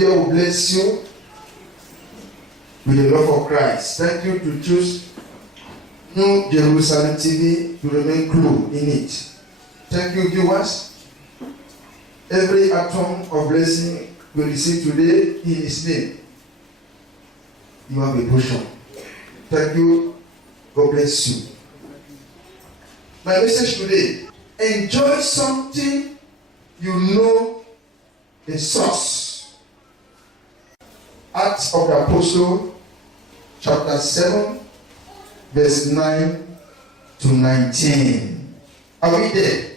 Savior will bless you with the love of Christ. Thank you to choose New Jerusalem TV to remain glued in it. Thank you, viewers. Every atom of blessing we receive today in His name. You have a portion. Thank you. God bless you. My message today: enjoy something you know the source. Acts of the Apostle, chapter 7, verse 9 to 19. Are we there?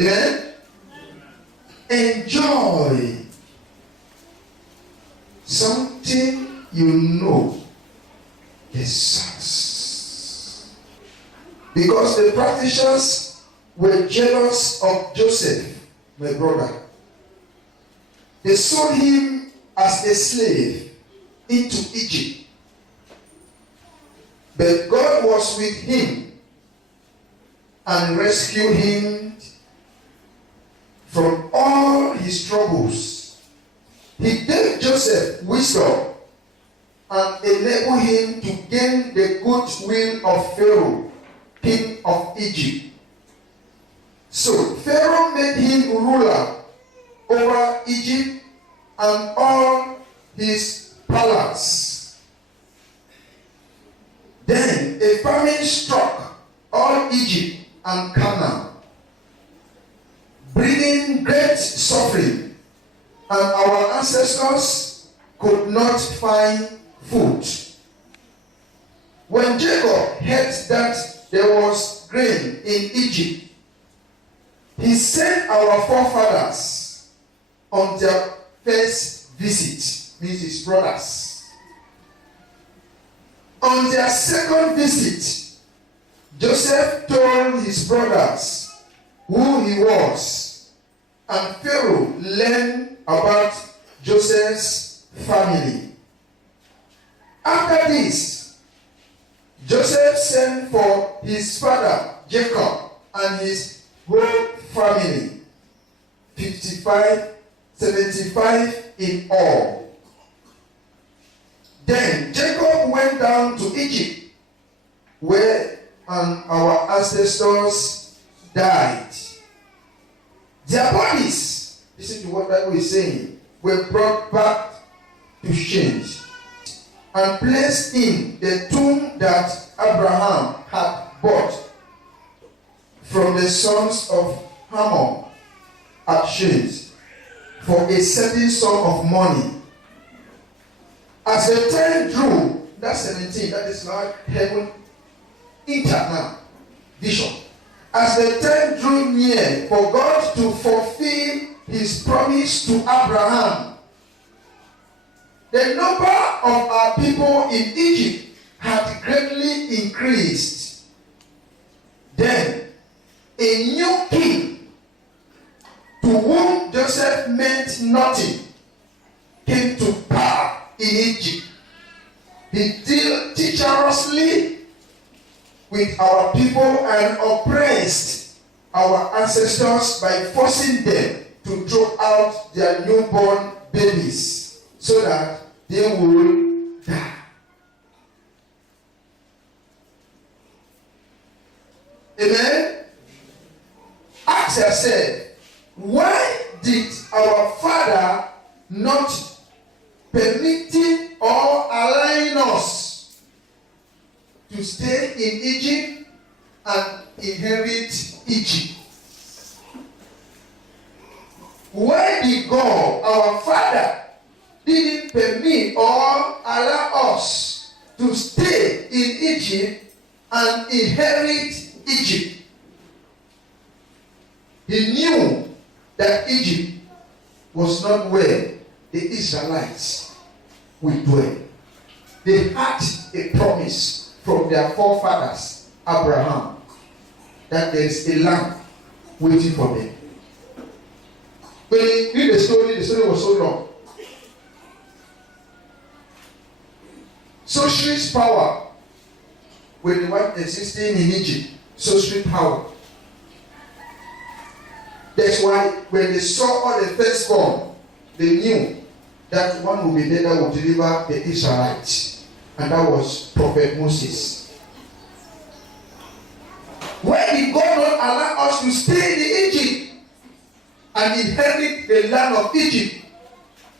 Amen? Enjoy something you know the source. Because the practitioners were jealous of Joseph, my brother. They sold him as a slave into Egypt. But God was with him and rescued him from all his troubles. He gave Joseph wisdom and enabled him to gain the goodwill of Pharaoh, king of Egypt. So Pharaoh made him ruler over Egypt and all his palace. Then a famine struck all Egypt and Canaan, bringing great suffering, and our ancestors could not find food. When Jacob heard that there was grain in Egypt, he sent our forefathers on their first visit, means his brothers. On their second visit, Joseph told his brothers who he was, and Pharaoh learned about Joseph's family. After this, Joseph sent for his father Jacob and his whole family, 75 in all. Then Jacob went down to Egypt, where our ancestors died. Their bodies, listen to what the Bible is saying, were brought back to Shechem and placed in the tomb that Abraham had bought from the sons of Hamor at Shechem for a certain sum of money. As the time drew, that's 17, that is like heaven internal vision. As the time drew near for God to fulfill his promise to Abraham, the number of our people in Egypt had greatly increased. Then a new king, to whom Joseph meant nothing, came to power in Egypt. He dealt treacherously with our people and oppressed our ancestors by forcing them to throw out their newborn babies so that they would die. Amen? Ask yourself, why did our father not permitting or allowing us to stay in Egypt and inherit Egypt? Why did God, our Father, didn't permit or allow us to stay in Egypt and inherit Egypt? He knew that Egypt was not where the Israelites would dwell. They had a promise from their forefathers, Abraham, that there is a land waiting for them. When you read the story was so long. Socialist power, with the one existing in Egypt, socialist power. That's why when they saw all the firstborn, they knew that one will be there that will deliver the Israelites, and that was Prophet Moses. Why did God not allow us to stay in Egypt and inherit the land of Egypt?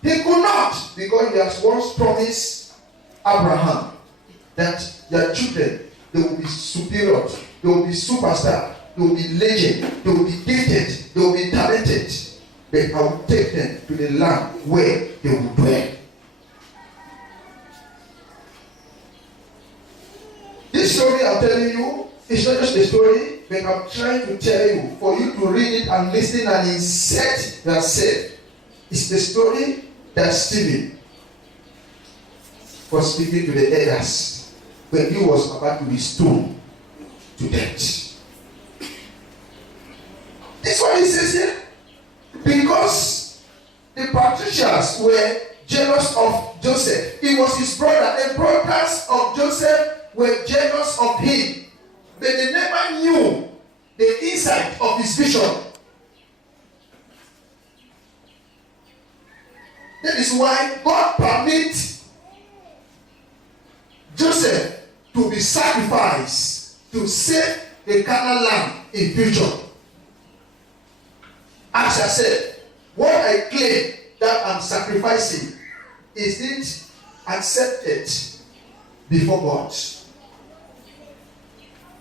He could not, because he has once promised Abraham that their children, they will be superior, they will be superstar, they will be legend, they will be gifted, they will be talented. But I will take them to the land where they will dwell. This story I'm telling you, it's not just a story, but I'm trying to tell you, for you to read it and listen and insert yourself. It's the story that Stephen was speaking to the elders when he was about to be stoned to death. This is what he says here. Because the patricians were jealous of Joseph. He was his brother. The brothers of Joseph were jealous of him. But they never knew the insight of his vision. That is why God permits Joseph to be sacrificed to save the Canaan land in future. As I said, what I claim that I'm sacrificing is it accepted before God.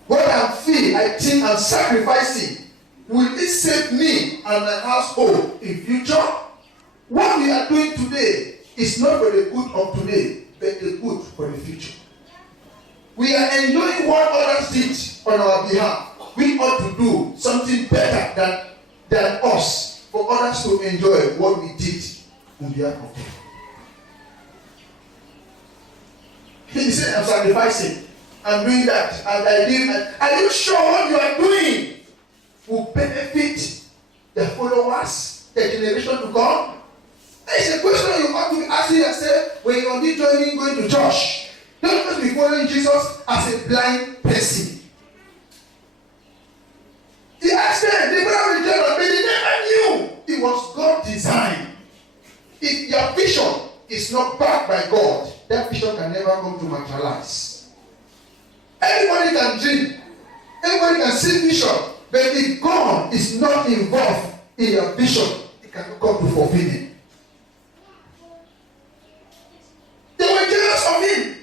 What I think I'm sacrificing, will it save me and my household in future? What we are doing today is not for the good of today, but the good for the future. We are enjoying what others did on our behalf. We ought to do something better than us, for others to enjoy what we did on behalf of them. He said, I'm sacrificing. I'm doing that. And I did that. Are you sure what you are doing will benefit the followers, the generation to come? It's a question you ought to be asking yourself when you're joining, going to church. Don't just be following Jesus as a blind person. He asked them, they were rejected, but they never knew it was God's design. If your vision is not backed by God, that vision can never come to materialize. Everybody can dream, everybody can see vision, but if God is not involved in your vision, it cannot come to fulfillment. They were jealous of him.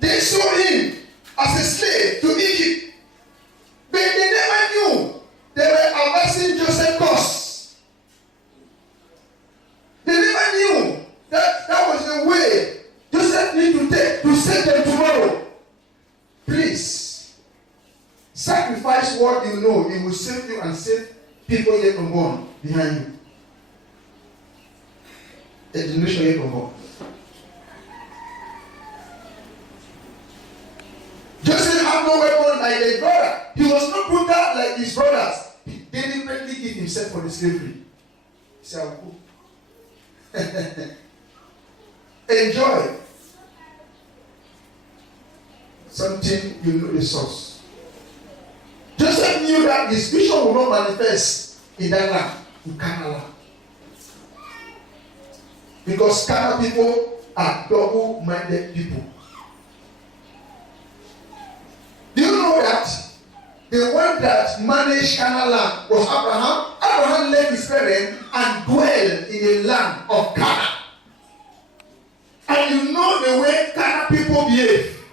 They saw him as a slave to Egypt. But they never knew they were advancing Joseph's cause. They never knew that that was the way Joseph needed to take to save them tomorrow. Please, sacrifice what you know. It will save you and save people yet unborn behind you. A generation yet unborn. Joseph had no weapon like his brother. He was not brutal like his brothers. He deliberately gave himself for the slavery. He said, I'll go. Enjoy something you know the source. Joseph knew that his vision will not manifest in that land, in Canaan land. Because Canaan people are double-minded people. Do you know that the one that managed Canaan land was Abraham? Abraham left his parents and dwelled in the land of Canaan. And you know the way Canaan people behave.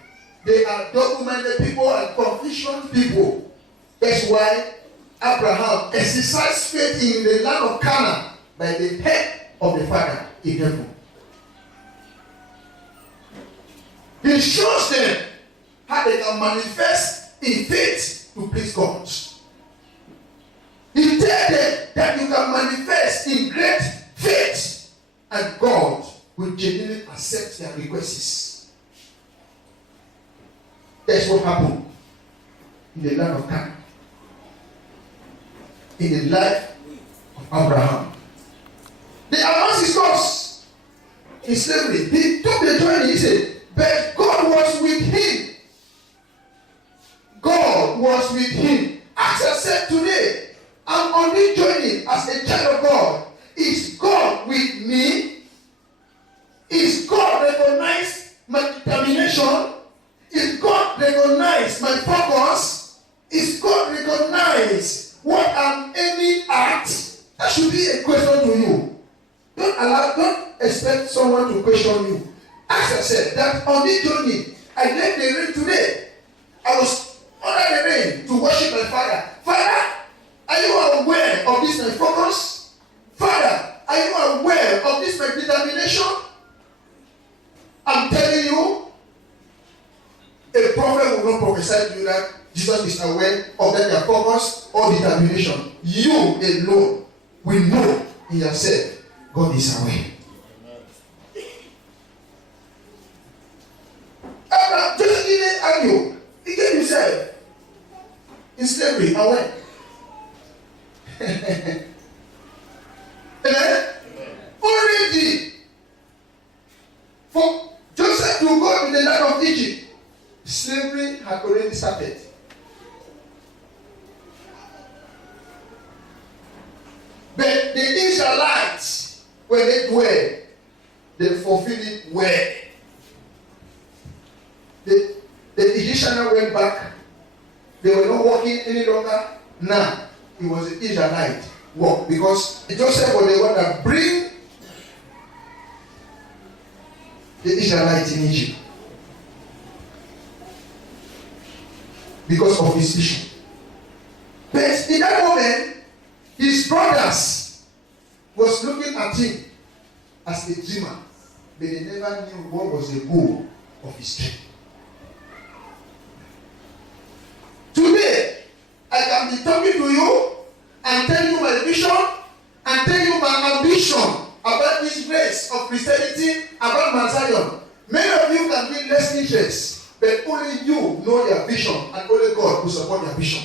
They are double-minded people and confusion people. That's why Abraham exercised faith in the land of Canaan by the head of the Father in heaven. He shows them how they can manifest in faith to please God. He tells them that you can manifest in great faith and God will genuinely accept their requests. That's what happened in the land of Canaan. In the life of Abraham. They announced his cause in slavery. He took the journey, he said, but God was with him. God was with him. As I said today, I'm on this journey as a child of God. Is God with to you. Don't expect someone to question you. Ask yourself that on this journey, I left the rain today. I was under the rain to worship my Father. Father, are you aware of this my focus? Father, are you aware of this my determination? I'm telling you, a prophet will not prophesy to you that Jesus is aware of that their focus or determination. You alone will know in yourself God is aware. Abraham just didn't argue. He gave himself in slavery and went. Already for Joseph to go to the land of Egypt, slavery had already started. But the Israelites, when they dwell, they fulfill it well. The Egyptians went back. They were not working any longer. Now, it was the Israelite work because Joseph was the one that bring the Israelites in Egypt because of his vision. But in that moment, his brothers was looking at him as a dreamer, but they never knew what was the goal of his dream. Today, I can be talking to you and tell you my vision and tell you my ambition about this race of Christianity, about Mount Zion. Many of you can be less interest, but only you know your vision and only God will support your vision.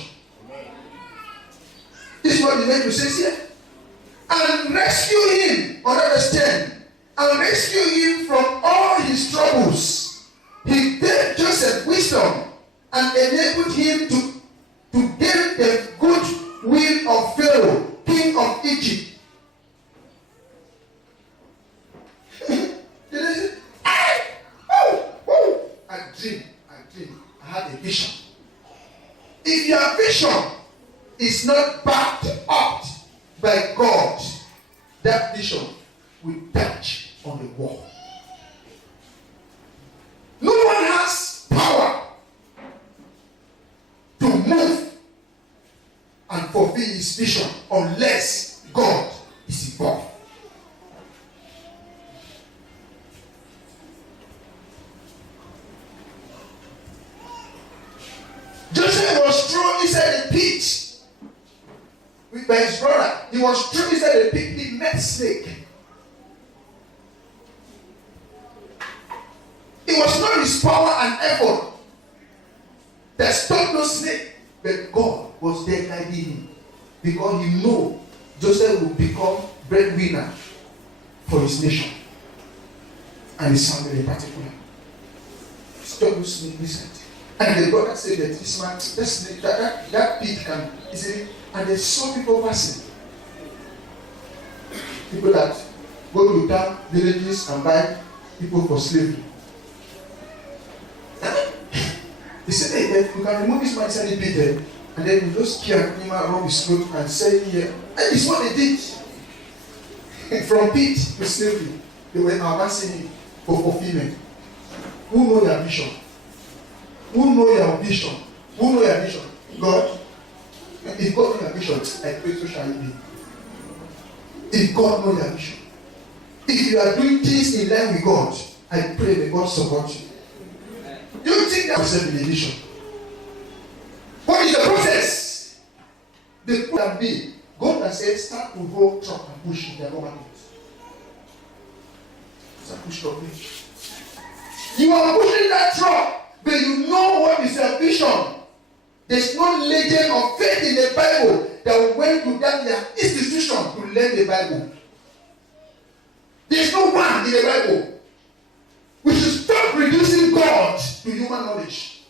This is what the name says here. And rescue him, on verse 10, and rescue him from all his troubles. He gave Joseph wisdom and enabled him to gain the good will of Pharaoh, king of Egypt. I had a vision. If your vision is not backed up by God, that vision will touch on the wall. No one has power to move and fulfill his vision unless God is involved. Joseph was thrown inside a pit by his brother. He was thrown inside a pit. He met snake. It was not his power and effort that stopped those snake, but God was there guiding him because he knew Joseph would become breadwinner for his nation and his family in particular. Stop those snake inside. And the brother said that this man, that pit can easily, and they saw people passing. People that go to town, villages, and buy people for slavery. He said, hey, you can remove this man inside the pit, and then you just kill him around his throat and sell him here. And it's what they did. From pit to slavery, they were advancing him for fulfillment. Who know their vision? Who know your vision? Who know your vision? God. If God knows your vision, I pray so shall it be. If God knows your vision. If you are doing things in line with God, I pray that God support you. You think that yourself in the vision. What is the process? The can be God has said start to go truck and push in the government. Start push truck. You are pushing that truck. But you know what is your vision. There's no legend of faith in the Bible that went to that institution to learn the Bible. There's no one in the Bible. We should stop reducing God to human knowledge.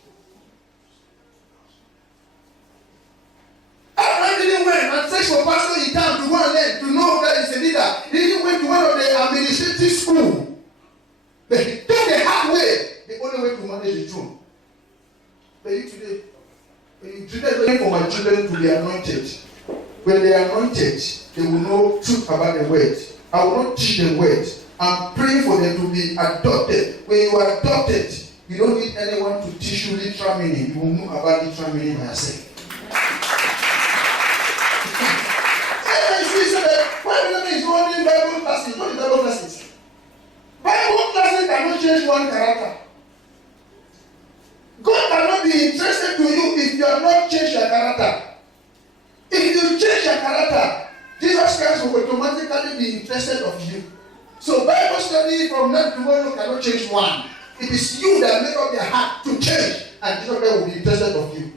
Abraham didn't went and search for pastor in town to go and learn, to know that he's a leader. He didn't went to one of the administrative school. But he took the hard way. The only way to manage the throne. But you today, when you today waiting for my children to be anointed, When they are anointed, they will know truth about the word. I will not teach the word. I'm praying for them to be adopted. When you are adopted, you don't need anyone to teach you literal meaning. You will know about literal meaning by yourself. Bible is only Bible classes, not the Bible classes. Bible classes cannot change one character. God cannot be interested to you if you have not changed your character. If you change your character, Jesus Christ will automatically be interested of you. So Bible study from now to tomorrow cannot change one. It is you that make up your heart to change, and Jesus Christ will be interested of you.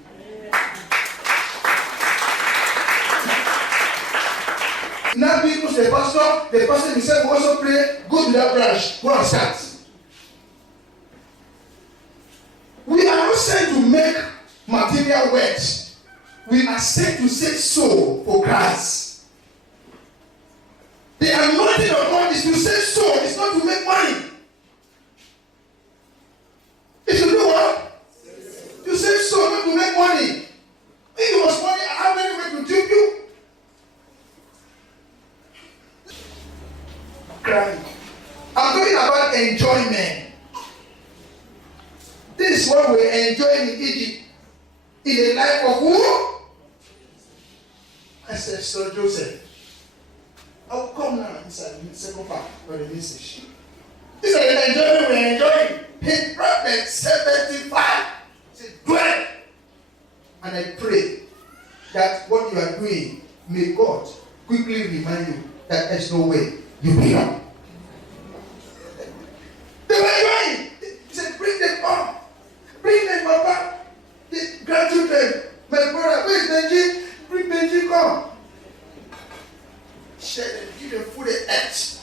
Now people say, the pastor himself will also pray, go to that branch, go and start. We are not sent to make material wealth. We are sent to save soul for Christ. The anointing of God is to save soul, it's not to make money. It's to do what? To save soul, not to make money. If it was money, how many ways to tip you? Crying. I'm talking about enjoyment. This is what we enjoy in Egypt. In the life of who? Ancestor Joseph. I will come now inside the second part of the message. This is the enjoyment we are enjoying. He brought them 75. He said, dwell. And I pray that what you are doing, may God quickly remind you that there's no way you belong. They were enjoying. He said, bring them up. Bring them papa. The grandchildren. My brother, where is Benji? Bring Benji, come. Share them, give them food and eat.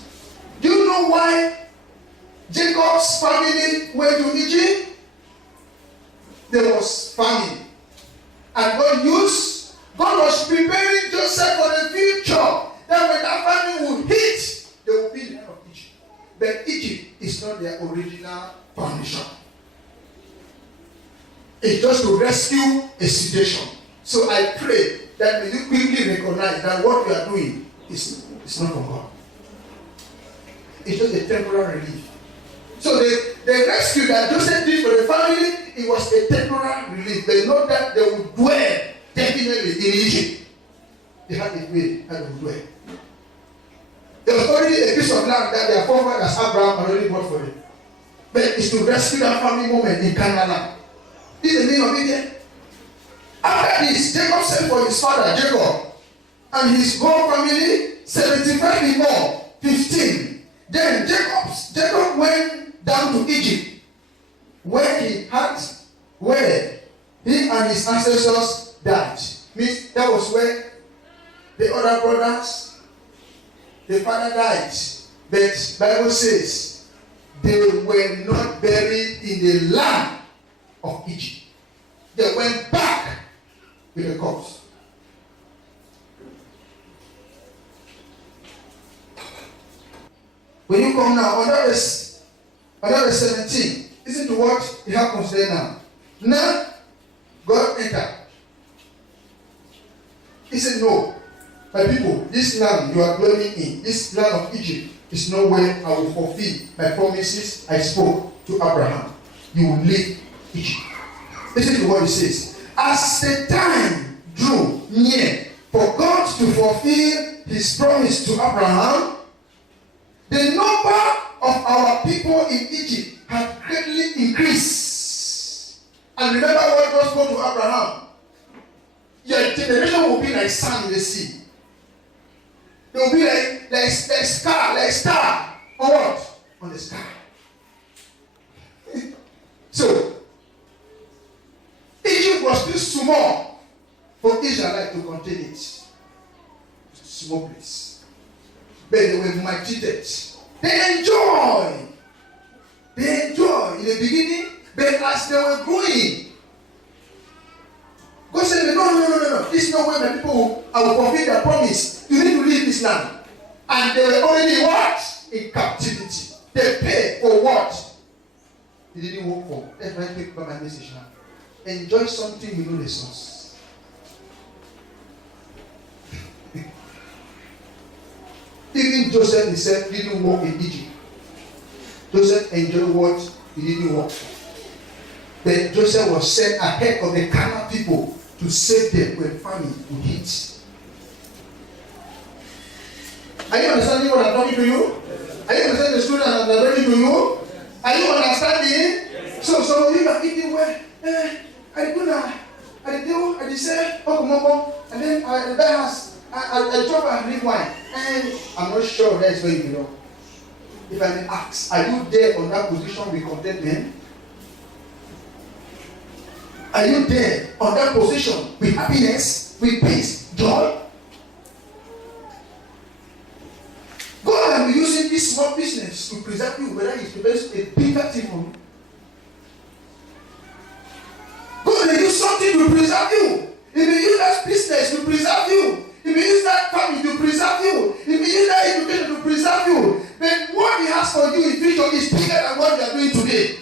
Do you know why Jacob's family went to Egypt? There was famine. And God was preparing Joseph for the future. That when that famine would hit, they would be in the land of Egypt. But Egypt is not their original foundation. It's just to rescue a situation. So I pray that may you quickly recognize that what you are doing is not from God. It's just a temporary relief. So the rescue that Joseph did for the family, it was a temporary relief. They know that they would dwell definitely in Egypt. They had a way that they would dwell. There was already a piece of land that their forefathers Abraham already bought for them. But it's to rescue that family moment in Canaan. This is the meaning of it. After this, Jacob sent for his father Jacob and his whole family, 75 in more, 15. Then Jacob went down to Egypt, where he and his ancestors died. Means that was where the other brothers, the father died. But Bible says they were not buried in the land of Egypt. They went back with the corpse. When you come now, under verse 17, listen to what happens there now. Now, God entered. He said, no, my people, this land you are dwelling in, this land of Egypt, is not where I will fulfill my promises I spoke to Abraham. You will leave Egypt. Listen to what he says. As the time drew near for God to fulfill his promise to Abraham, the number of our people in Egypt had greatly increased. And remember what God spoke to Abraham. Your generation will be like sand in the sea. They will be like star on what? On the sky. So, Egypt was too small for Israelites to contain it. It's a small place. But they were maltreated. They enjoy in the beginning, but as they were growing, God said, no. This is not where my people I will fulfill their promise. You need to leave this land. And they were already what? In captivity. They paid for what? They didn't work for. That's why I take my message now. Enjoy something you know the source. Even Joseph himself didn't work in Egypt. Joseph enjoyed what he didn't work for. But Joseph was sent ahead of the Canaan people to save them when famine would hit. Are you understanding what I'm talking to you? Are you understanding the story I'm narrating to you? Are you understanding? Yes. So you are eating well. I say, oh, and then I drop and drink wine. And I'm not sure that's where you belong. If I may ask, are you there on that position with contentment? Are you there on that position with happiness, with peace, joy? God can be using this small business to preserve you, whether it's a bigger thing for you. God will use something to preserve you. He will use that business to preserve you. He will use that family to preserve you. He will use that education to preserve you. But what He has for you in future is bigger than what you are doing today.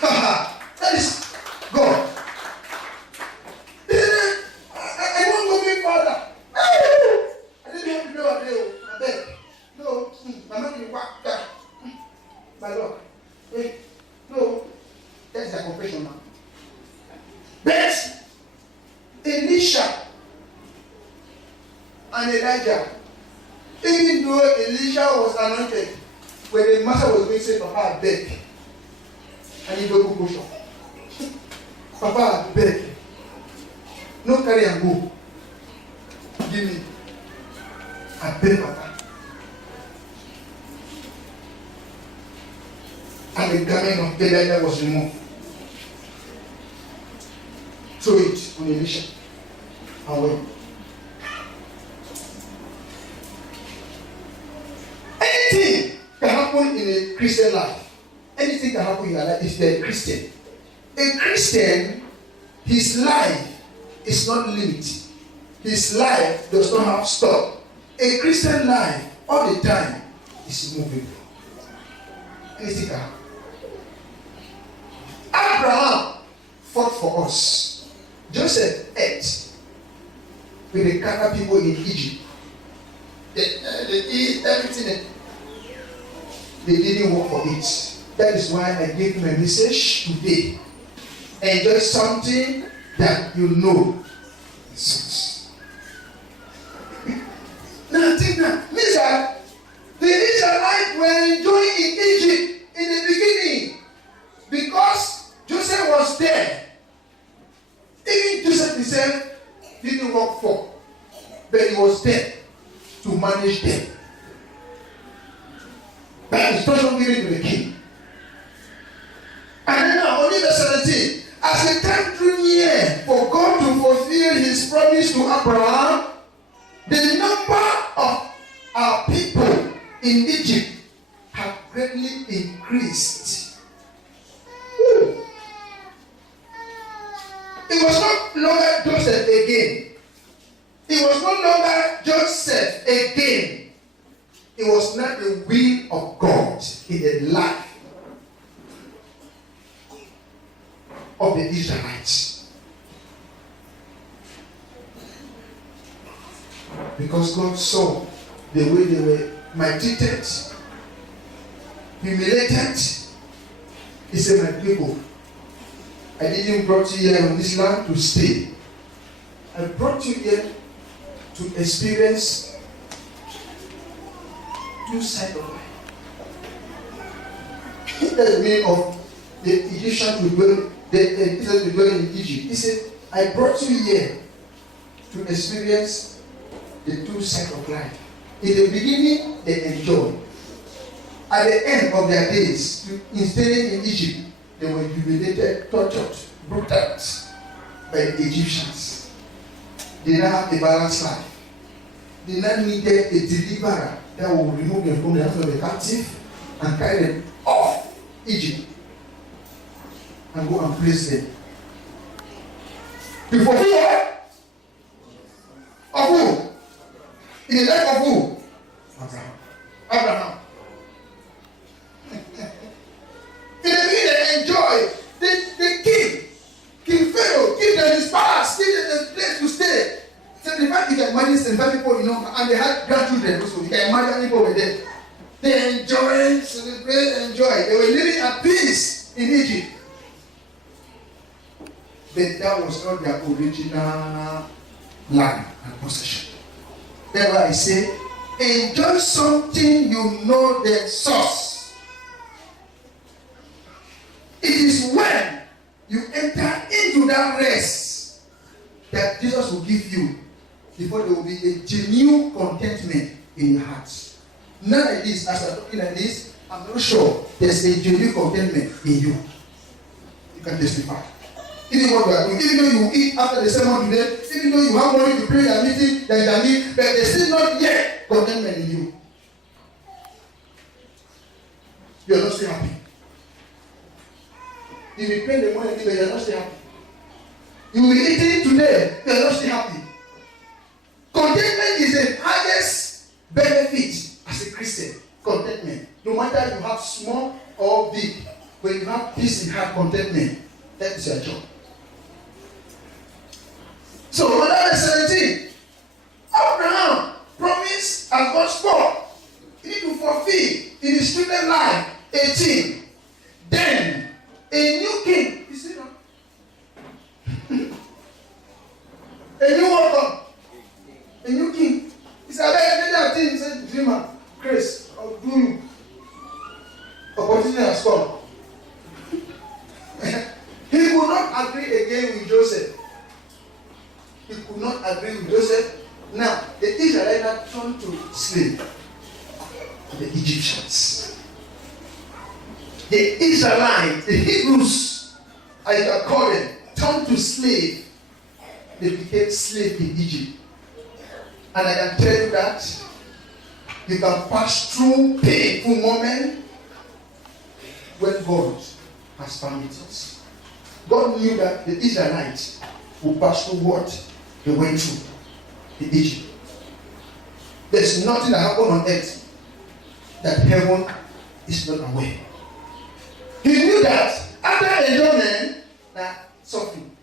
That is God. I won't go any further. I didn't want to know about it. I beg. No, I'm not going to work that. My Lord. No, that's the confession now. But Elisha and Elijah, even though Elisha was anointed, when the master was going to say, Papa, I beg. I need to go push up. Papa, I beg. No carry and go. Give me. I beg, Papa. And the garment of Elijah was removed. Throw it on Elisha and went. Anything can happen in a Christian life. Anything can happen in your life if you're a Christian. A Christian, his life is not limited. His life does not have stop. A Christian life all the time is moving. Anything can happen. Abraham fought for us. Joseph ate with the Canaan people in Egypt. They eat everything. They didn't work for it. That is why I gave my message today. Enjoy something that you know. Now think that means that the Israelites were enjoying in Egypt in the beginning because Joseph was there. Even Joseph himself didn't work for, but he was there to manage them. By instruction given to the king. And then now, only verse 17. As the time drew near for God to fulfill His promise to Abraham, the number of our people in Egypt have greatly increased. Woo. It was no longer Joseph again. It was no longer Joseph again. It was not the will of God in the life of the Israelites. Because God saw the way they were maltreated, humiliated. He said, my people, I didn't brought you here on this land to stay. I brought you here to experience two sides of life. That's the meaning of the Egyptians to dwell, the Israelites to dwell in Egypt. He said, I brought you here to experience the two sides of life. In the beginning, they enjoyed. At the end of their days, in staying in Egypt, they were humiliated, tortured, brutalized by the Egyptians. They now have a balanced life. They now needed a deliverer that will remove them from the hands of the captive and carry them off Egypt and go and place them. To fulfill what? Of who? In the life of who? Abraham. In the beginning, they enjoy. The King Pharaoh, give them his palace, give them a place to stay. 75 if they managed 75 people, and they had grandchildren. other people were there. They enjoyed, celebrate, enjoy. They were living at peace in Egypt. But that was not their original land and possession. That's why I say, enjoy something you know the source. It is when you enter into that rest that Jesus will give you before there will be a genuine contentment in your heart. None of this, as I'm talking like this, I'm not sure there's a genuine contentment in you. You can testify. Even what you are doing, even though you eat after the sermon today, even though you have money to pray their meeting, their need, but there's still not yet contentment in you. You are not still happy. You will pay the money, but you are not still happy. You will eat it today, you are not still happy. Contentment is the highest benefit as a Christian. Contentment. No matter you have small or big, when you have peace in heart, contentment, that is your job. So, Matthew 17, Abraham promised as God spoke. He need to fulfill in his student life. 18. Then a new king. You see now? A new welcome. A new king. He said, I beg you, he said, dreamer, grace, I'll do you. Opportunity has come. He could not agree again with Joseph. He could not agree with Joseph. Now, the Israelites turned to slave to the Egyptians. The Israelites, the Hebrews, I can call them, turned to slave. They became slave in Egypt. And I can tell you that you can pass through painful moments when God has permitted. God knew that the Israelites would pass through what they went through in Egypt. There's nothing that happened on earth that heaven is not aware. He knew that after enjoyment, suffering.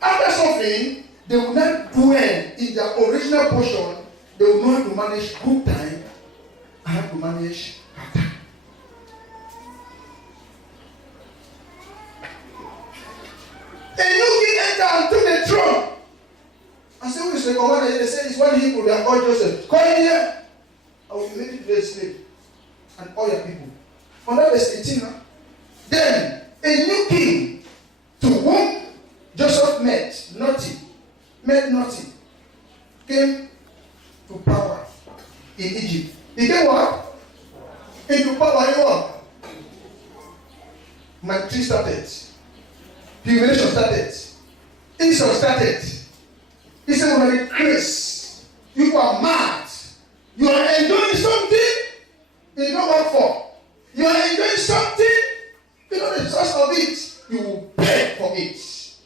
After suffering, they will not dwell in their original portion. They will know how to manage good time and how to manage hard time. A new king entered and took the throne. And so who is the commander? They said it's one Hebrew. They are called Joseph. Call him here. I will make you to be a slave. And all your people. On that verse 18. Then a new king to whom Joseph met nothing, came to power in Egypt. He came what? Into power in what? Military started. Humiliation started. Insult started. He said, when I grace, you are mad. You are enjoying something you don't work for. You are enjoying something you know the source of it. You will pay for it.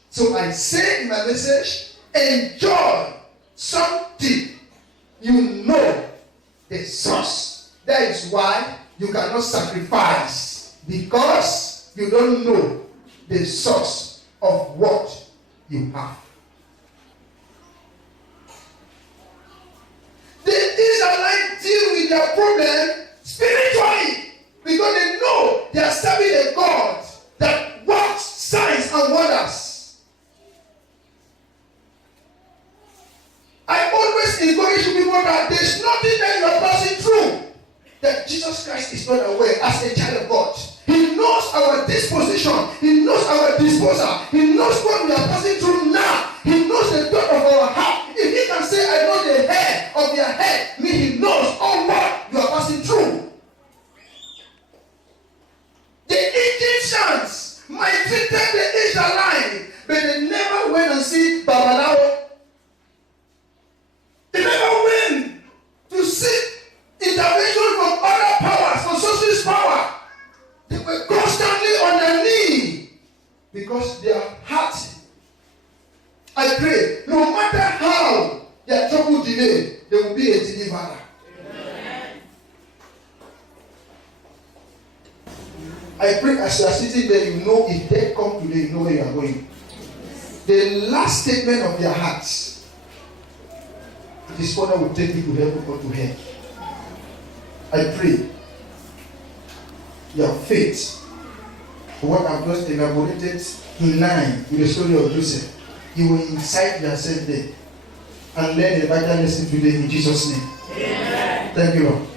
So I say in my message, enjoy something you know the source. That is why you cannot sacrifice, because you don't know the source of what you have. The Israelites deal with their problem spiritually because they know they are serving a God that works signs and wonders. I always encourage people that there's nothing that you are passing through that Jesus Christ is not aware as a child of God. He knows our disposition. He knows our disposal. He knows what we are passing through now. He knows the thought of our heart. If he can say, I know the hair of your head, mean he knows all what you are passing through. The Egyptians maltreated the Israelites, but they never went and see Babalawo. They never went to seek intervention from other powers, from socialist power. They were constantly on their knee because their heart. I pray, no matter how their trouble delay, there will be a deliverer. I pray as you are sitting there, you know if death comes today, you know where you are going. The last statement of their hearts, this Father will take you to heaven or to hell. I pray your faith, what I've just elaborated in line with the story of Joseph, you will incite yourself there and learn a vital lesson today in Jesus' name. Amen. Thank you, Lord.